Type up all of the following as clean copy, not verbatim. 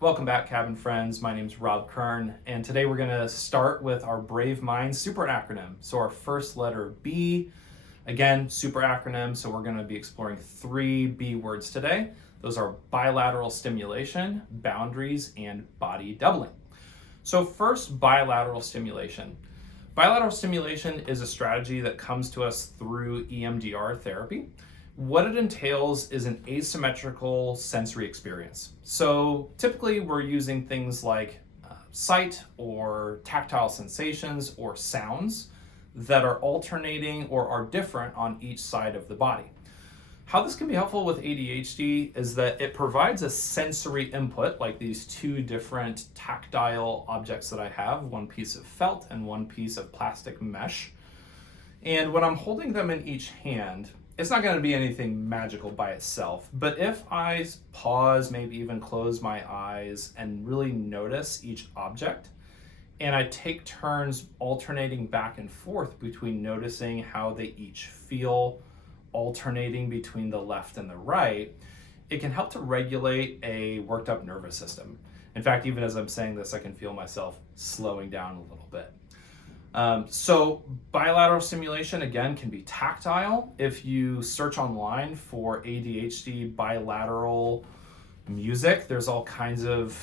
Welcome back, cabin friends. My name is Rob Kern, and today we're going to start with our Brave Minds super acronym. So our first letter B, again, super acronym. So we're going to be exploring 3 B words today. Those are bilateral stimulation, boundaries, and body doubling. So first, bilateral stimulation. Bilateral stimulation is a strategy that comes to us through EMDR therapy. What it entails is an asymmetrical sensory experience. So typically we're using things like sight or tactile sensations or sounds that are alternating or are different on each side of the body. How this can be helpful with ADHD is that it provides a sensory input, like these 2 different tactile objects that I have, one piece of felt and one piece of plastic mesh. And when I'm holding them in each hand, it's not going to be anything magical by itself, but if I pause, maybe even close my eyes and really notice each object, and I take turns alternating back and forth between noticing how they each feel, alternating between the left and the right, it can help to regulate a worked up nervous system. In fact, even as I'm saying this, I can feel myself slowing down a little bit. So bilateral stimulation, again, can be tactile. If you search online for ADHD bilateral music, there's all kinds of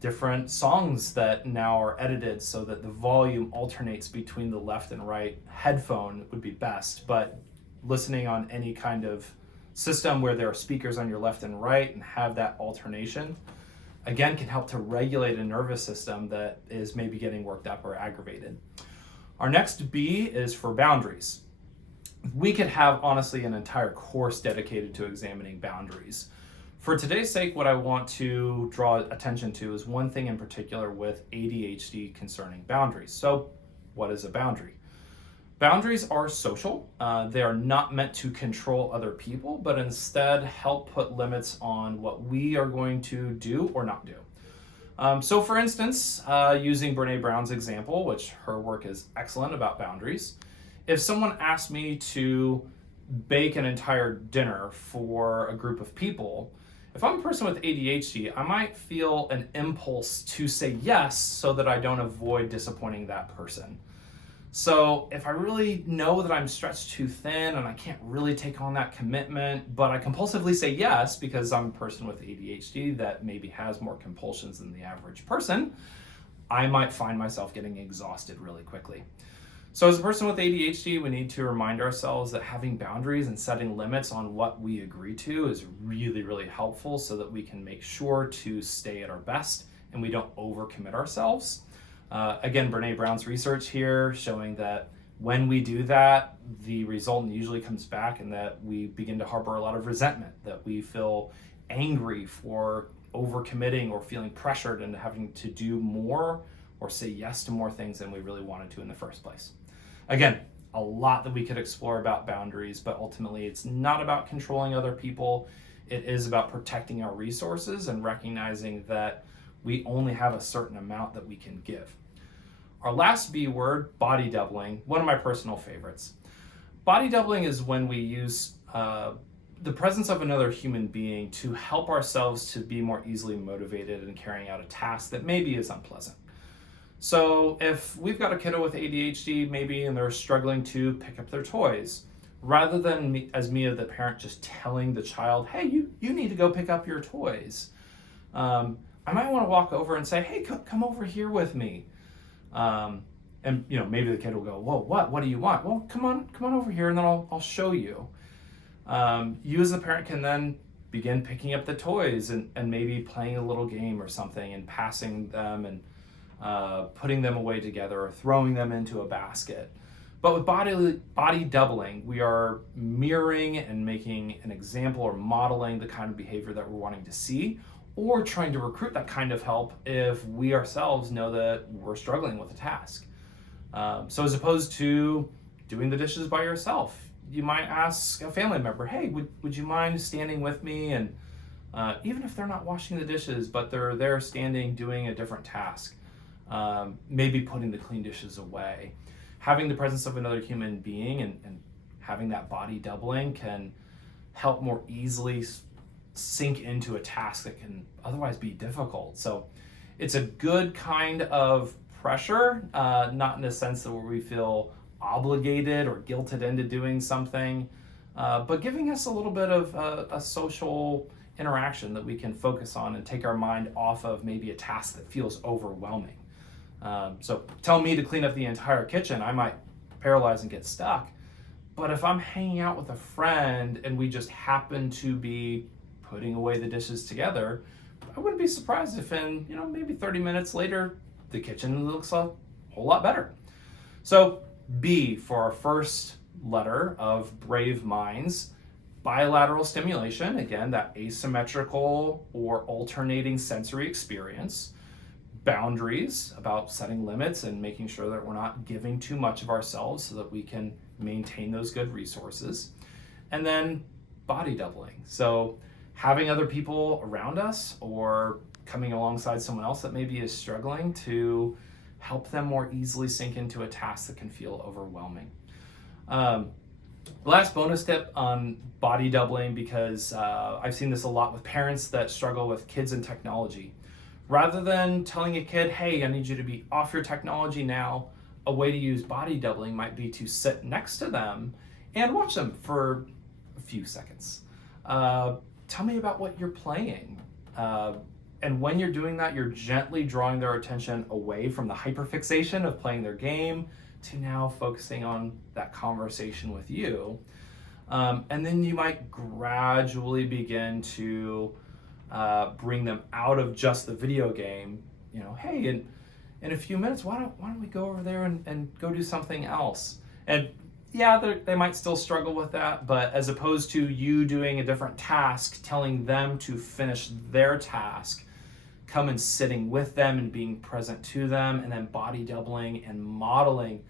different songs that now are edited so that the volume alternates between the left and right. Headphone would be best, but listening on any kind of system where there are speakers on your left and right and have that alternation, again, can help to regulate a nervous system that is maybe getting worked up or aggravated. Our next B is for boundaries. We could have, honestly, an entire course dedicated to examining boundaries. For today's sake, what I want to draw attention to is one thing in particular with ADHD concerning boundaries. So, what is a boundary? Boundaries are social. They are not meant to control other people, but instead help put limits on what we are going to do or not do. So for instance, using Brene Brown's example, which her work is excellent about boundaries, if someone asked me to bake an entire dinner for a group of people, if I'm a person with ADHD, I might feel an impulse to say yes so that I don't avoid disappointing that person. So if I really know that I'm stretched too thin and I can't really take on that commitment, but I compulsively say yes because I'm a person with ADHD that maybe has more compulsions than the average person, I might find myself getting exhausted really quickly. So as a person with ADHD, we need to remind ourselves that having boundaries and setting limits on what we agree to is really, really helpful so that we can make sure to stay at our best and we don't overcommit ourselves. Again, Brene Brown's research here showing that when we do that, the result usually comes back in that we begin to harbor a lot of resentment, that we feel angry for overcommitting or feeling pressured into having to do more or say yes to more things than we really wanted to in the first place. Again, a lot that we could explore about boundaries, but ultimately it's not about controlling other people. It is about protecting our resources and recognizing that we only have a certain amount that we can give. Our last B word, body doubling, one of my personal favorites. Body doubling is when we use the presence of another human being to help ourselves to be more easily motivated in carrying out a task that maybe is unpleasant. So if we've got a kiddo with ADHD maybe and they're struggling to pick up their toys, rather than me, as the parent, just telling the child, hey, you need to go pick up your toys, I might want to walk over and say, hey, come over here with me. And maybe the kid will go, whoa, what do you want? Well, come on over here and then I'll show you. You as the parent can then begin picking up the toys and maybe playing a little game or something and passing them and putting them away together or throwing them into a basket. But with body doubling, we are mirroring and making an example or modeling the kind of behavior that we're wanting to see, or trying to recruit that kind of help if we ourselves know that we're struggling with a task. So as opposed to doing the dishes by yourself, you might ask a family member, hey, would you mind standing with me? And even if they're not washing the dishes, but they're there standing doing a different task, maybe putting the clean dishes away. Having the presence of another human being and having that body doubling can help more easily sink into a task that can otherwise be difficult. So it's a good kind of pressure, not in a sense that where we feel obligated or guilted into doing something, but giving us a little bit of a social interaction that we can focus on and take our mind off of maybe a task that feels overwhelming. So tell me to clean up the entire kitchen, I might paralyze and get stuck. But if I'm hanging out with a friend and we just happen to be putting away the dishes together, I wouldn't be surprised if in, maybe 30 minutes later, the kitchen looks a whole lot better. So B for our first letter of Brave Minds, bilateral stimulation, again, that asymmetrical or alternating sensory experience. Boundaries, about setting limits and making sure that we're not giving too much of ourselves so that we can maintain those good resources. And then body doubling. So having other people around us or coming alongside someone else that maybe is struggling to help them more easily sink into a task that can feel overwhelming. Last bonus tip on body doubling, because I've seen this a lot with parents that struggle with kids and technology. Rather than telling a kid, hey, I need you to be off your technology now, a way to use body doubling might be to sit next to them and watch them for a few seconds. Tell me about what you're playing. And when you're doing that, you're gently drawing their attention away from the hyperfixation of playing their game to now focusing on that conversation with you. And then you might gradually begin to bring them out of just the video game. Hey, in a few minutes, why don't we go over there and go do something else? And yeah, they might still struggle with that, but as opposed to you doing a different task, telling them to finish their task, come and sitting with them and being present to them, and then body doubling and modeling,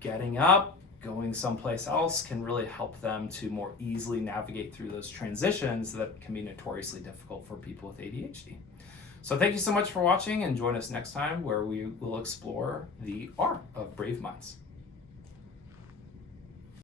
getting up, going someplace else can really help them to more easily navigate through those transitions that can be notoriously difficult for people with ADHD. So thank you so much for watching, and join us next time where we will explore the R of Brave Minds.